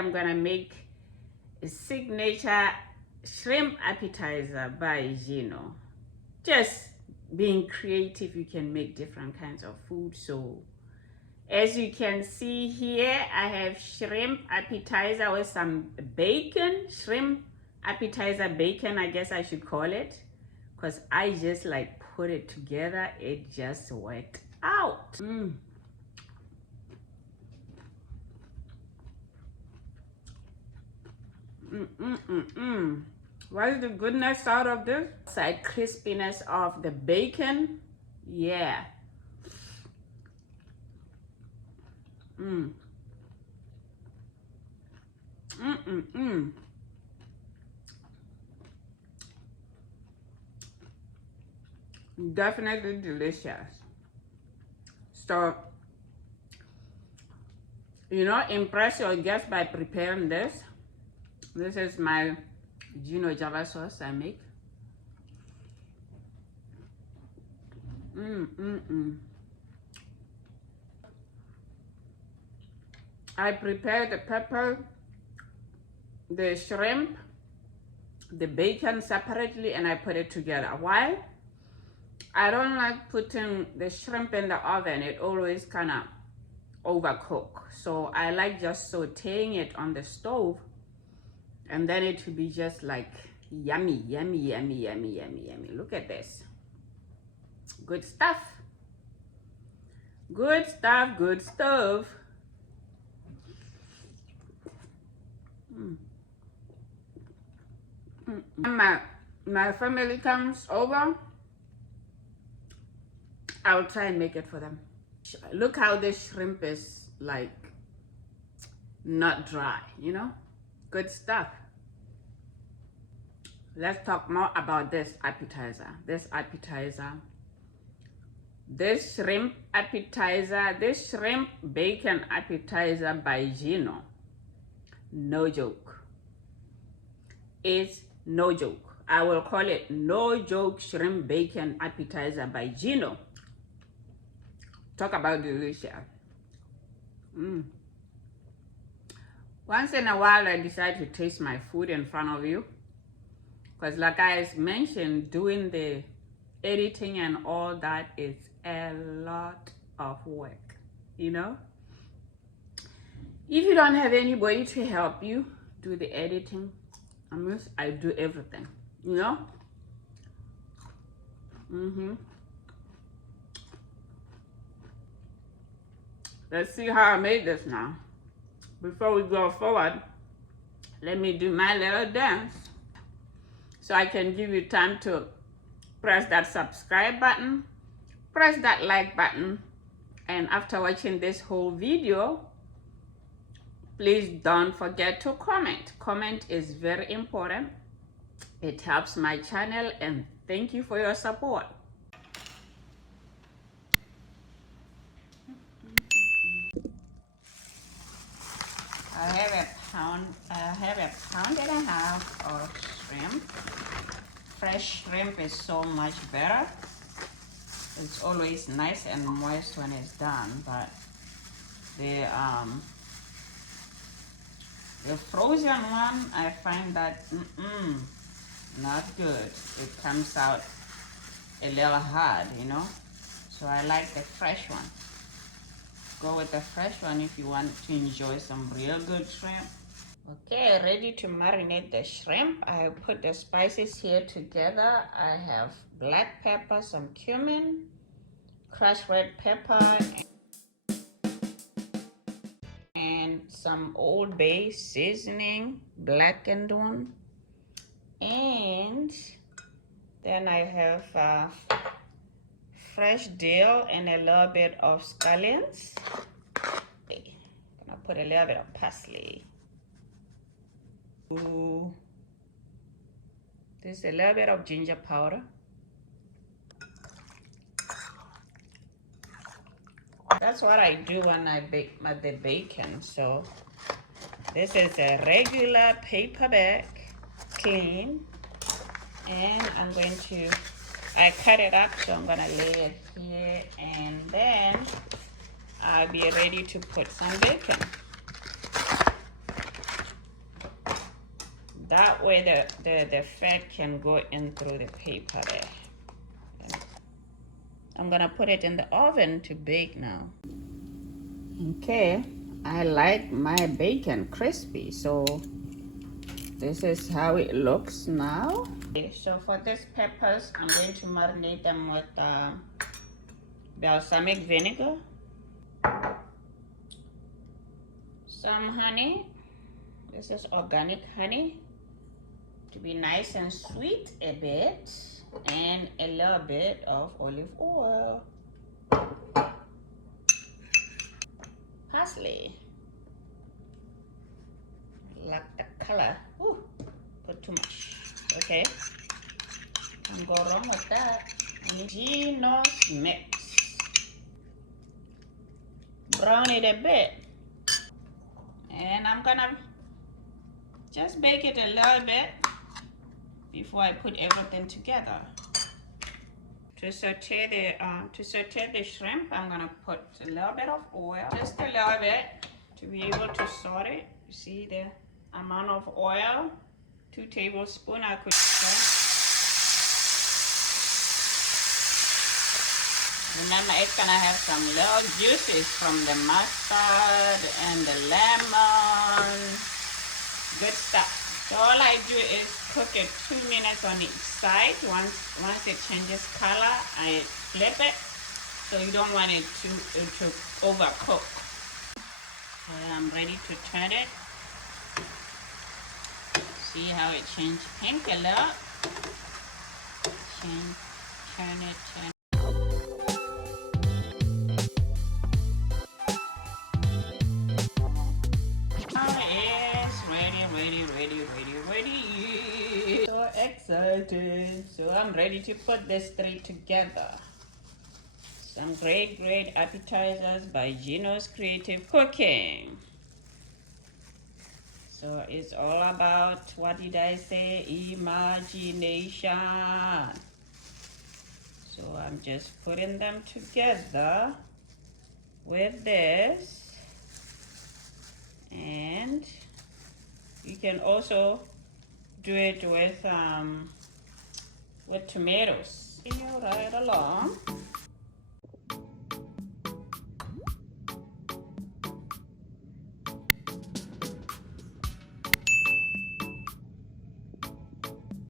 I'm gonna make a signature shrimp appetizer by Ginos. Just being creative, you can make different kinds of food. So as you can see here, I have shrimp appetizer with some bacon, shrimp appetizer bacon, I guess I should call it, because I just like put it together. It just worked out. What is the goodness out of this? Side crispiness of the bacon. Yeah. Definitely delicious. So, you know, impress your guests by preparing this. This is my Ginos Java sauce I make. I prepare the pepper, the shrimp, the bacon separately, and I put it together. Why? I don't like putting the shrimp in the oven. It always kind of overcook. So I like just sauteing it on the stove, and then it will be just like yummy, yummy, yummy, yummy, yummy, yummy. Look at this. Good stuff. Good stuff, good stuff. My family comes over, I'll try and make it for them. Look how this shrimp is like not dry, you know? Good stuff. Let's talk more about this appetizer. This shrimp appetizer, this shrimp bacon appetizer by Ginos. No joke. It's no joke. I will call it no joke shrimp bacon appetizer by Ginos. Talk about delicious. Once in a while, I decide to taste my food in front of you, because like I mentioned, doing the editing and all that is a lot of work, you know? If you don't have anybody to help you do the editing, I do everything, you know? Let's see how I made this now. Before we go forward, let me do my little dance so I can give you time to press that subscribe button, press that like button, and after watching this whole video, please don't forget to comment. Comment is very important. It helps my channel, and thank you for your support. I have a pound and a half of shrimp. Fresh shrimp is so much better. It's always nice and moist when it's done, but the frozen one, I find that not good. It comes out a little hard, you know. So I like the fresh one. Go with the fresh one if you want to enjoy some real good shrimp. Okay, ready to marinate the shrimp. I put the spices here together. I have black pepper, some cumin, crushed red pepper, and some Old Bay seasoning, blackened one. And then I have fresh dill and a little bit of scallions. I'm gonna put a little bit of parsley. Ooh. This is a little bit of ginger powder. That's what I do when I bake the bacon. So this is a regular paper bag, clean, and I cut it up, so I'm gonna lay it here, and then I'll be ready to put some bacon. That way the fat can go in through the paper there. I'm gonna put it in the oven to bake now. Okay, I like my bacon crispy, so this is how it looks now. Okay, so for these peppers, I'm going to marinate them with balsamic vinegar, some honey. This is organic honey to be nice and sweet a bit, and a little bit of olive oil, parsley. Like the color. Ooh, put too much. Okay, can't go wrong with that. Ginos mix. Brown it a bit, and I'm gonna just bake it a little bit before I put everything together. To saute the shrimp, I'm gonna put a little bit of oil, just a little bit, to be able to saute it. You see the amount of oil? 2 tablespoons. I could say. Remember, it's gonna have some little juices from the mustard and the lemon. Good stuff. So all I do is cook it 2 minutes on each side. Once it changes color, I flip it. So you don't want it to overcook. So I'm ready to turn it. See how it changed pink a lot. Turn it. Ready. So excited. So I'm ready to put this 3 together. Some great appetizers by Ginos Creative Cooking. So it's all about, what did I say? Imagination. So I'm just putting them together with this. And you can also do it with tomatoes. Right along.